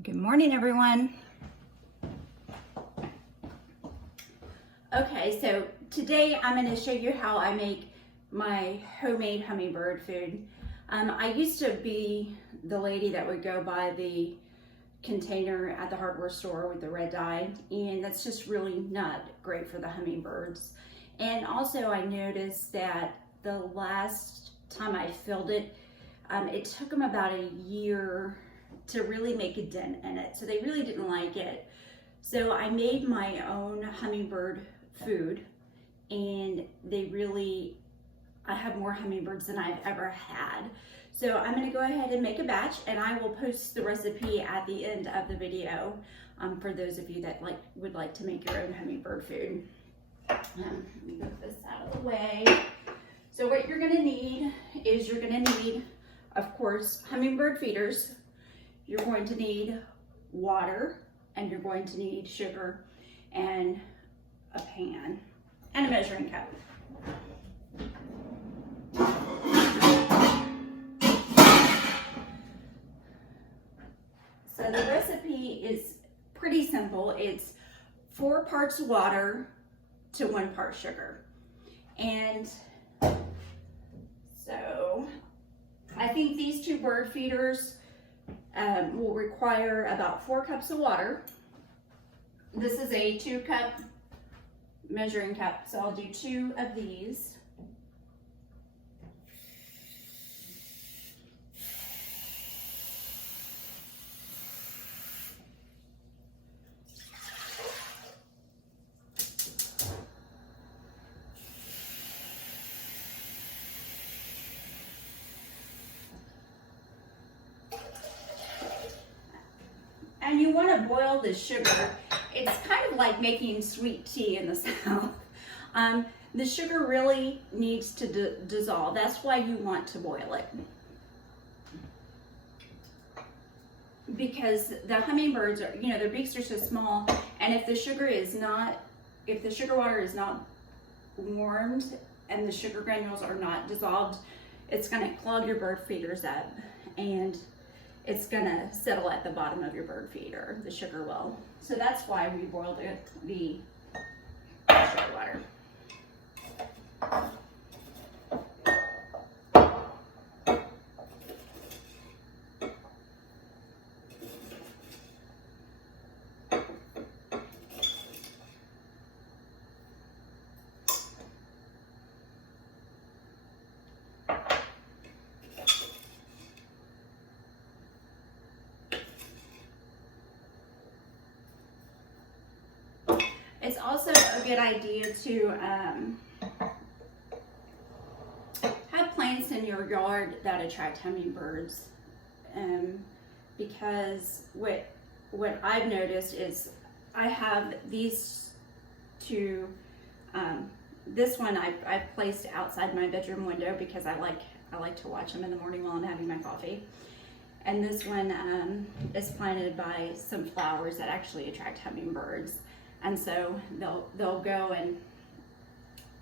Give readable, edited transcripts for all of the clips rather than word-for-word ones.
Good morning, everyone. Okay, so today I'm going to show you how I make my homemade hummingbird food. I used to be the lady that would go buy the container at the hardware store with the red dye, and that's just really not great for the hummingbirds. And also I noticed that the last time I filled it, it took them about a year to really make a dent in it, so they really didn't like it. So I made my own hummingbird food, and I have more hummingbirds than I've ever had. So I'm going to go ahead and make a batch, and I will post the recipe at the end of the video for those of you that would like to make your own hummingbird food. Let me move this out of the way. So what you're going to need is of course, hummingbird feeders. You're going to need water, and you're going to need sugar and a pan and a measuring cup. So the recipe is pretty simple. It's 4 parts water to 1 part sugar. And so I think these 2 bird feeders will require about 4 cups of water. This is a 2-cup measuring cup, so I'll do 2 of these. And you want to boil the sugar. It's kind of like making sweet tea in the South. The sugar really needs to dissolve. That's why you want to boil it. Because the hummingbirds are, their beaks are so small, and if the sugar water is not warmed and the sugar granules are not dissolved, it's going to clog your bird feeders up, and it's gonna settle at the bottom of your bird feeder, the sugar will. So that's why we boil the sugar water. It's also a good idea to have plants in your yard that attract hummingbirds, because what I've noticed is I have these 2. This one I've placed outside my bedroom window because I like to watch them in the morning while I'm having my coffee. And this one is planted by some flowers that actually attract hummingbirds. And so they'll go and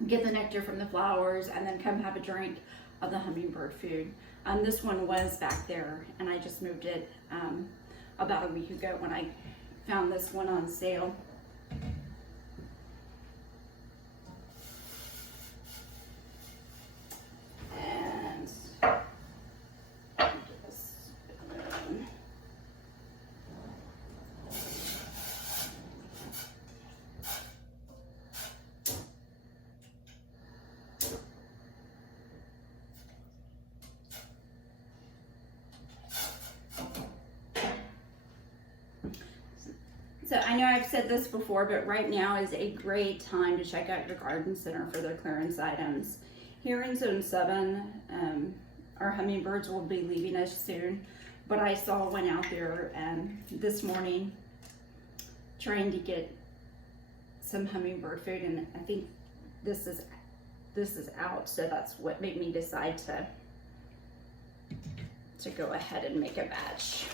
get the nectar from the flowers and then come have a drink of the hummingbird food. This one was back there, and I just moved it about a week ago when I found this one on sale. And get this open. So I know I've said this before, but right now is a great time to check out your garden center for their clearance items. Here in Zone 7, our hummingbirds will be leaving us soon, but I saw one out there this morning trying to get some hummingbird food, and I think this is out, so that's what made me decide to go ahead and make a batch.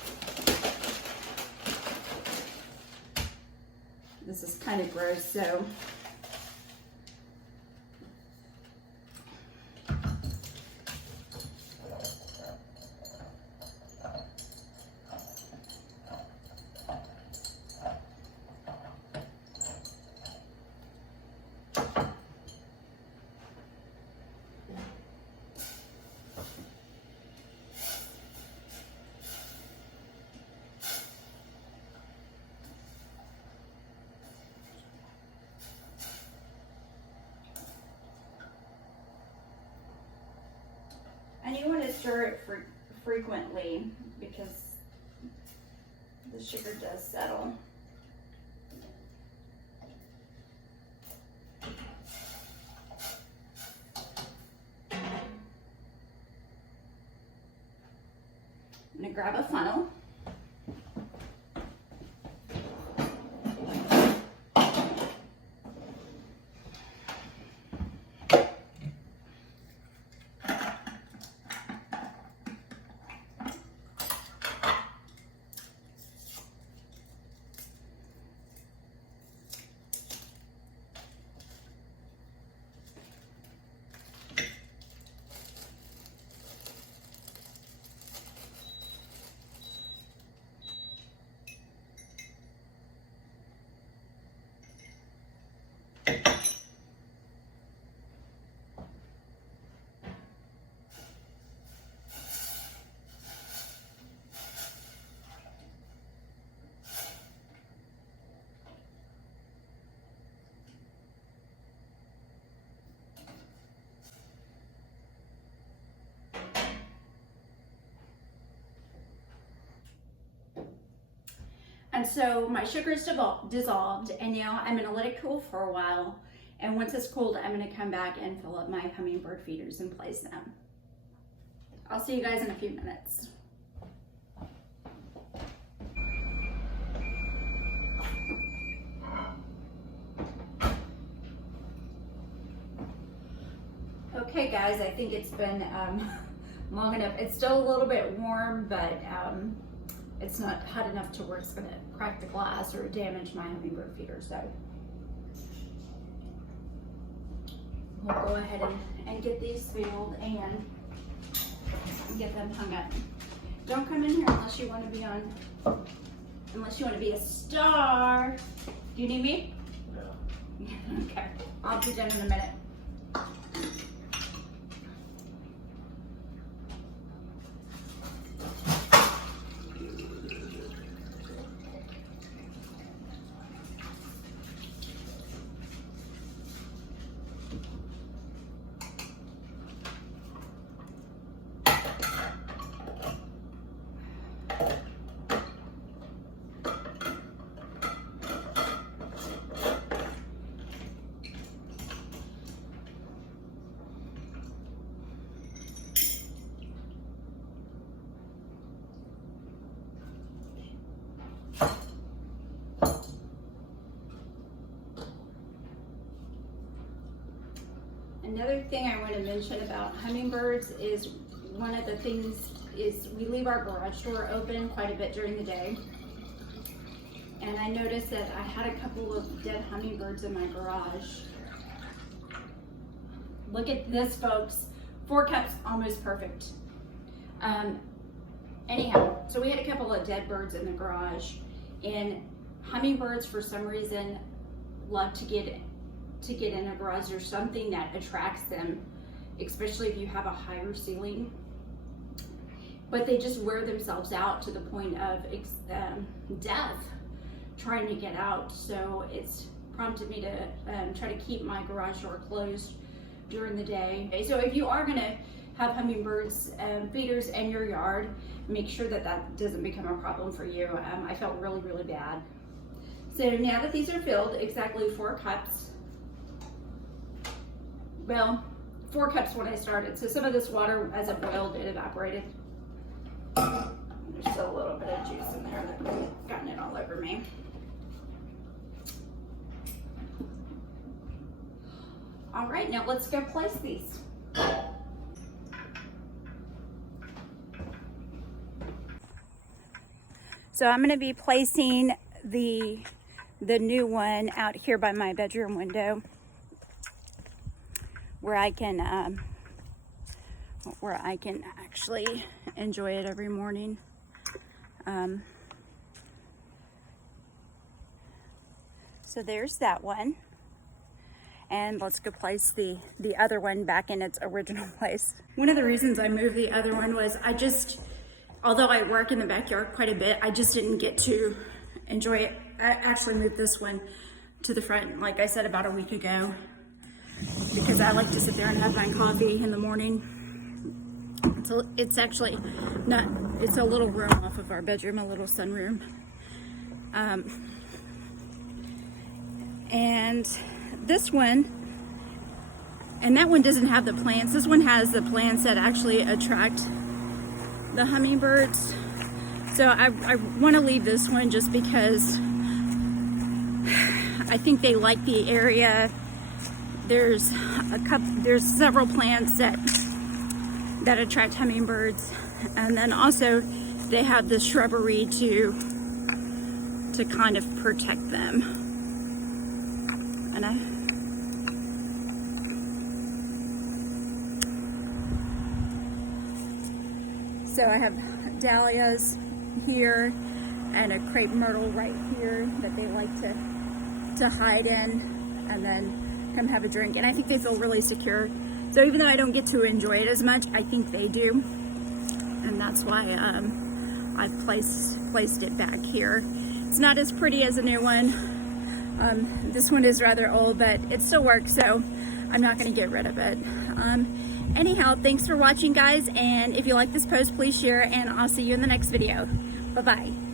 This is kind of gross, so stir it frequently because the sugar does settle. I'm going to grab a funnel. And so my sugar is dissolved, and now I'm gonna let it cool for a while. And once it's cooled, I'm gonna come back and fill up my hummingbird feeders and place them. I'll see you guys in a few minutes. Okay guys, I think it's been long enough. It's still a little bit warm, but it's not hot enough to where it's gonna crack the glass or damage my hummingbird feeder. So we'll go ahead and get these filled and get them hung up. Don't come in here unless you want to be a star. Do you need me? No. Okay, I'll be done in a minute. Another thing I want to mention about hummingbirds is one of the things is we leave our garage door open quite a bit during the day. And I noticed that I had a couple of dead hummingbirds in my garage. Look at this, folks. 4 cups, almost perfect. Anyhow, so we had a couple of dead birds in the garage, and hummingbirds for some reason love to get in a garage. There's something that attracts them, especially if you have a higher ceiling. But they just wear themselves out to the point of death trying to get out. So it's prompted me to try to keep my garage door closed during the day. Okay, so if you are going to have hummingbirds feeders in your yard, make sure that that doesn't become a problem for you. I felt really, really bad. So now that these are filled, exactly 4 cups. Well, 4 cups when I started. So some of this water, as it boiled, it evaporated. There's still a little bit of juice in there that's gotten it all over me. All right, now let's go place these. So I'm going to be placing the new one out here by my bedroom window, where I can actually enjoy it every morning. So there's that one, and let's go place the other one back in its original place. One of the reasons I moved the other one was although I work in the backyard quite a bit, I just didn't get to enjoy it. I actually moved this one to the front, like I said, about a week ago, because I like to sit there and have my coffee in the morning. It's actually not, it's a little room off of our bedroom, a little sunroom. And this one, and that one doesn't have the plants. This one has the plants that actually attract the hummingbirds. So I want to leave this one just because I think they like the area. There's several plants that attract hummingbirds, and then also they have the shrubbery to kind of protect them. And so I have dahlias here and a crepe myrtle right here that they like to hide in and then come have a drink. And I think they feel really secure. So even though I don't get to enjoy it as much, I think they do. And that's why I've placed it back here. It's not as pretty as a new one. This one is rather old, but it still works, so I'm not going to get rid of it. Anyhow, thanks for watching, guys, and if you like this post, please share, and I'll see you in the next video. Bye-bye.